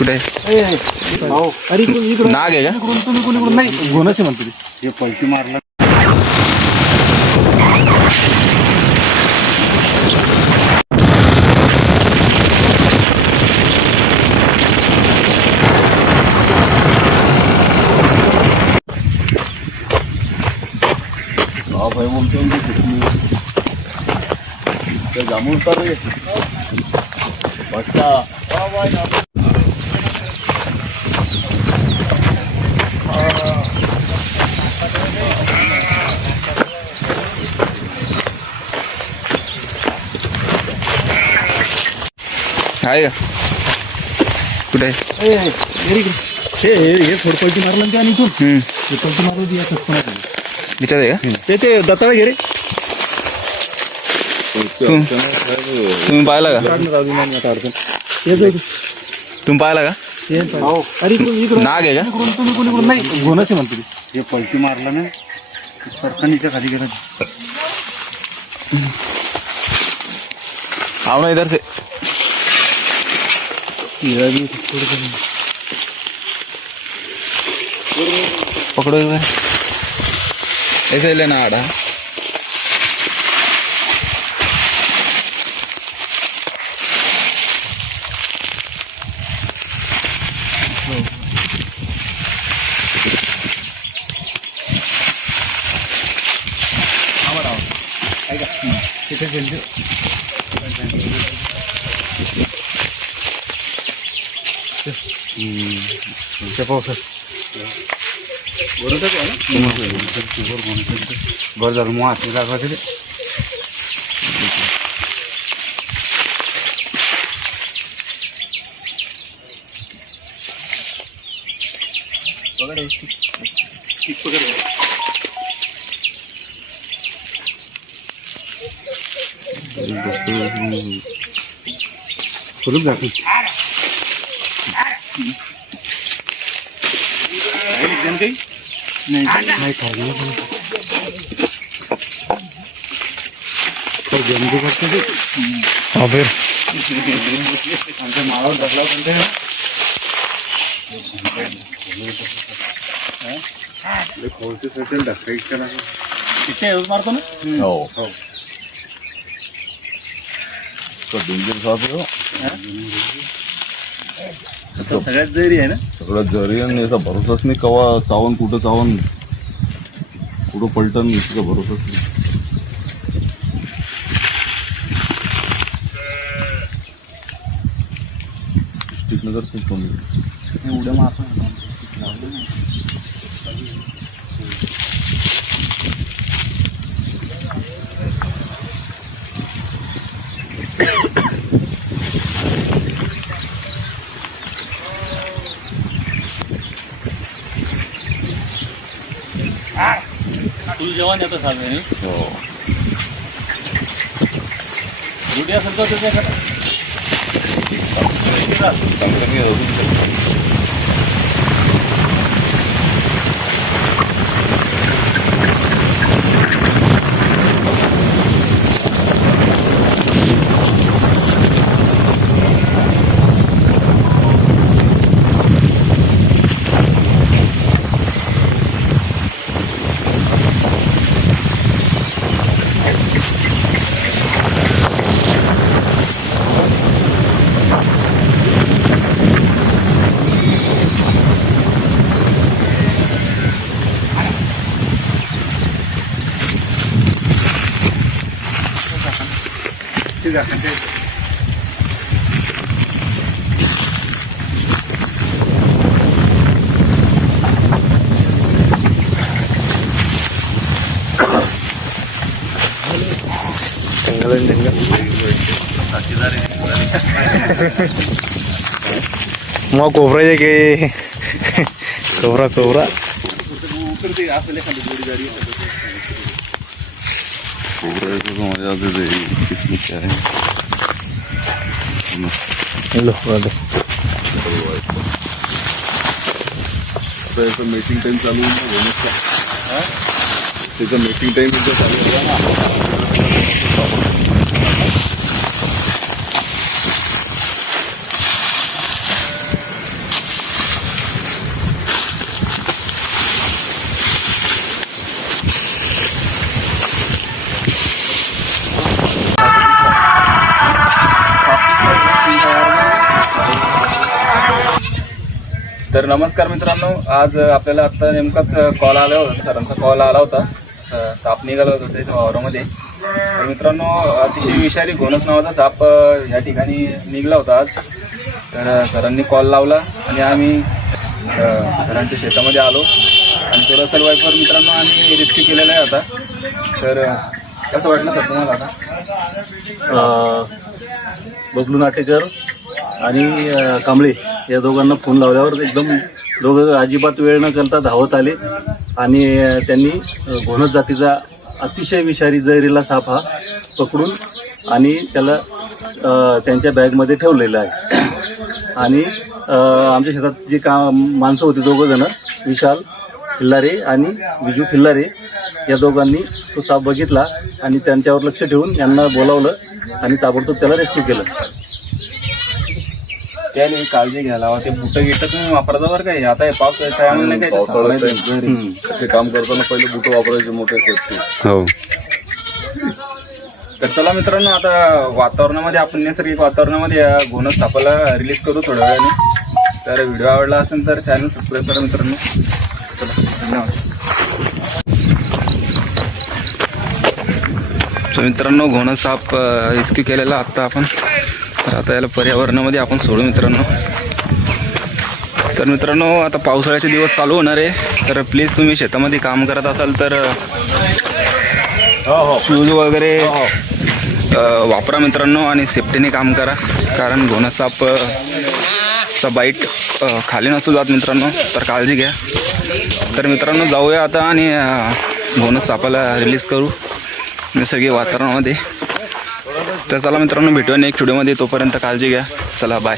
कुठे अरे नाग आहे का? तुम्ही कोणी नाही घोनच म्हणतो ते पलटी मारला. भाई बोलतो जामून तर बच्चा आहे का? कुठे हे थोडं पलटी मारलं ना ते आणि इथून पलटी मारलं ती इथं आहे का? ते दत्ताला घे रे. तुम्ही पाहिला का? तुम्ही पाहिला का? अरे नाग आहे का? तुम्ही कोणी नाही घोनच म्हणतो ते पलटी मारला ना सरपंचच्या खाली गेला. आओ ना इधर से. पकड़ो इधर. ऐसे लेना आड़ा. बरं झालं मग हाती लागला तिथे. सुरू जाते नाही खाल्लं पण जंतू करतो ते. फिर आमच्या माळावर बसला पण ते खोलते असेल धक्का इतका तिथे मारतो ना. हो डेंजर साप सगळ्यात जरी आहे ना. सगळं जरी आणि याचा भरोसाच नाही. कवा चावून कुठं चावून कुठं पलटन तिचा भरोसाच नाही. नगर खूप कमी उड्या मारतो. तुझं जेवण येतं साधं हो. उड्या असेल तर त्याच्याकडे मग कोबरा के कोबरा कोबरा मजा आते थे. इसमें क्या है लो त्याचं मीटिंग टाइम चालू होईल ना. त्याचा मीटिंग टाइम एकदा चालू होता ना. तर नमस्कार मित्रांनो, आज आपल्याला आता नेमकाच कॉल आला होता, सरांचा कॉल आला होता. साप निघाला होता त्याच्या वावरामध्ये. तर मित्रांनो, अतिशय विषारी घोणस नावाचा साप या ठिकाणी निघला होता आज. तर सरांनी कॉल लावला आणि आम्ही सरांच्या शेतामध्ये आलो आणि तो रसल वायपर मित्रांनो आम्ही रेस्क्यू केलेला आहे आता. तर कसं वाटलं सर तुम्हाला आता? बबलू नाटेकर आणि कांबळे या दोघांना फोन लावल्यावर एकदम दोघं अजिबात वेळ न करता धावत आले आणि त्यांनी घोणस जातीचा अतिशय विषारी जहरीला साप हा पकडून आणि त्याला त्यांच्या बॅगमध्ये ठेवलेला आहे. आणि आमच्या शेतात जे माणसं होती दोघं जण, विशाल खिल्लारे आणि विजू खिल्लारे, या दोघांनी तो साप बघितला आणि त्यांच्यावर लक्ष ठेवून यांना बोलावलं आणि ताबडतोब त्याला रेस्क्यू केलं. त्याने काळजी घ्यायला हवा. ते बुटं गिटं तुम्ही वापरायचं बरं काय. आता हे पावसाळ्यात ते काम करताना पहिले बुट वापरायचे मोठे सेफ्टी. हो. तर चला मित्रांनो, आता वातावरणामध्ये आपण नैसर्गिक वातावरणामध्ये या घोणस सापाला रिलीज करू थोड्या वेळाने. तर व्हिडिओ आवडला असेल तर चॅनल सबस्क्राईब करा मित्रांनो. चला, धन्यवाद. तर मित्रांनो, घोणस साप रेस्क्यू केलेला आत्ता आपण. तर आता याला पर्यावरणामध्ये आपण सोडू मित्रांनो. तर मित्रांनो, आता पावसाळ्याचे दिवस चालू होणार आहे. तर प्लीज तुम्ही शेतामध्ये काम करत असाल तर शूज वगैरे वापरा मित्रांनो आणि सेफ्टीने काम करा. कारण घोणस सापचा बाईट खाली नसतो जात मित्रांनो. तर काळजी घ्या. तर मित्रांनो, जाऊया आता आणि घोणस सापाला रिलीज करू नैसर्गिक वातावरणामध्ये. तर चला मित्रांनो, भेटूया नेक्स्ट व्हिडिओमध्ये. तोपर्यंत काळजी घ्या. चला, बाय.